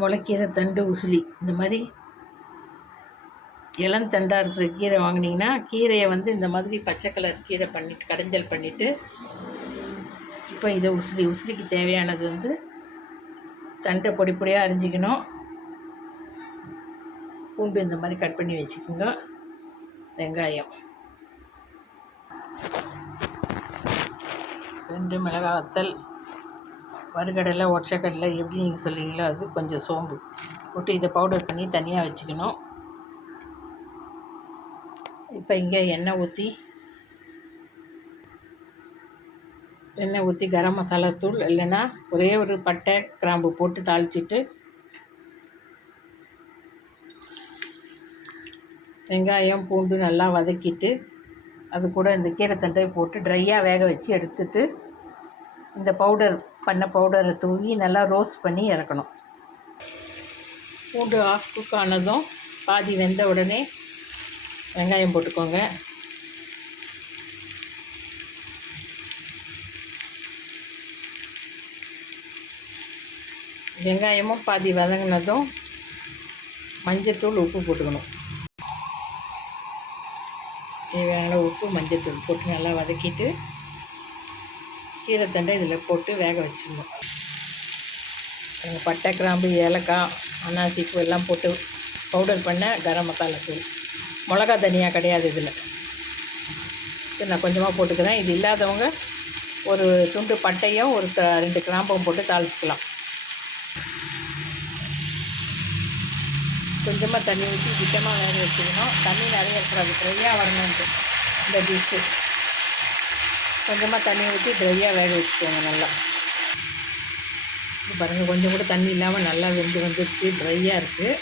முளைக்கீரை தண்டு உசிலி இந்த மாதிரி இளந்தண்டாக இருக்கிற கீரை வாங்கினீங்கன்னா கீரையை இந்த மாதிரி பச்சை கலர் கீரை பண்ணிவிட்டு கடைஞ்சல் பண்ணிவிட்டு இப்போ இதை உசிலிக்கு தேவையானது தண்டை பொடி பொடியாக அரிஞ்சிக்கணும். பூண்டு இந்த மாதிரி கட் பண்ணி வச்சுக்கோங்க. வெங்காயம் 2 மிளகாய் வத்தல், வறுகடலை ஒற்றைக்கடலை எப்படி நீங்கள் சொல்லுவீங்களோ அது, கொஞ்சம் சோம்பு போட்டு இதை பவுடர் பண்ணி தனியாக வச்சுக்கணும். இப்போ இங்கே எண்ணெய் ஊற்றி கரம் மசாலா தூள் இல்லைன்னா ஒரே ஒரு பட்டை கிராம்பு போட்டு தாளிச்சிட்டு வெங்காயம் பூண்டு நல்லா வதக்கிட்டு அது கூட இந்த கீரை தண்டை போட்டு ட்ரையாக வேக வச்சு எடுத்துட்டு இந்த பவுடரை தூவி நல்லா ரோஸ்ட் பண்ணி இறக்கணும். பூண்டு ஆஃப் குக் ஆனதும் பாதி வெந்த உடனே வெங்காயம் போட்டுக்கோங்க. வெங்காயமும் பாதி வதங்கினதும் மஞ்சத்தூள் உப்பு போட்டுக்கணும். தேவையான உப்பு மஞ்சத்தூள் போட்டு நல்லா வதக்கிட்டு கீரை தண்டை இதில் போட்டு வேக வச்சிடணும். பட்டை கிராம்பு ஏலக்காய் அன்னாசிப்பூ எல்லாம் போட்டு பவுடர் பண்ண கரம் மசாலா தூள், மிளகா தனியாக கிடையாது இதில். இது நான் கொஞ்சமாக போட்டுக்கிறேன். இது இல்லாதவங்க ஒரு துண்டு பட்டையும் ஒரு 2 கிராம்பும் போட்டு தாளிச்சிக்கலாம். கொஞ்சமாக தண்ணி ஊற்றி திட்டமாக வேக வச்சுக்கணும். தண்ணி நிறைய இருக்கிறது ட்ரையாக வரணுன்ட்டு இந்த டிஷ்ஷு. கொஞ்சமாக தண்ணி ஊற்றி ட்ரையாக வேக வச்சுக்கோங்க. நல்லா இது பாருங்கள், கொஞ்சம் கூட தண்ணி இல்லாமல் நல்லா வந்துடுச்சு, ட்ரையாக இருக்குது.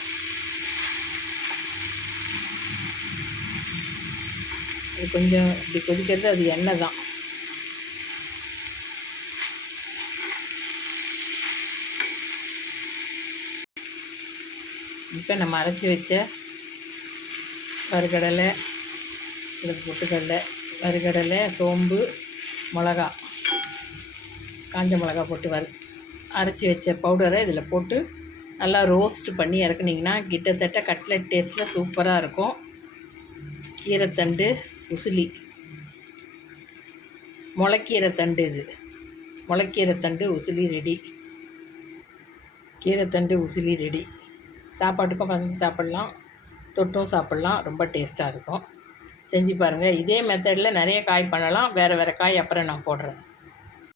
அது கொஞ்சம் இப்படி கொதிக்கிறது, அது எண்ணெய் தான். இப்போ நம்ம அரைச்சி வச்ச வறுகடலை, பொட்டுக்கடலை, வறுகடலை, சோம்பு, மிளகா, காஞ்ச மிளகா போட்டு அரைச்சி வச்ச பவுடரை இதில் போட்டு நல்லா ரோஸ்ட் பண்ணி இறக்குனிங்கன்னா கிட்டத்தட்ட கட்லெட் டேஸ்ட்டில் சூப்பராக இருக்கும். கீரைத்தண்டு உசிலி, முளைக்கீரை தண்டு, இது முளைக்கீரை தண்டு உசிலி ரெடி. கீரைத்தண்டு உசிலி ரெடி. சாப்பாட்டுக்கும் பசங்க சாப்பிட்லாம், தொட்டும் சாப்பிட்லாம். ரொம்ப டேஸ்ட்டாக இருக்கும். செஞ்சு பாருங்கள். இதே மெத்தடில் நிறைய காய் பண்ணலாம். வேறு காய் அப்புறம் நான் போடுறேன்.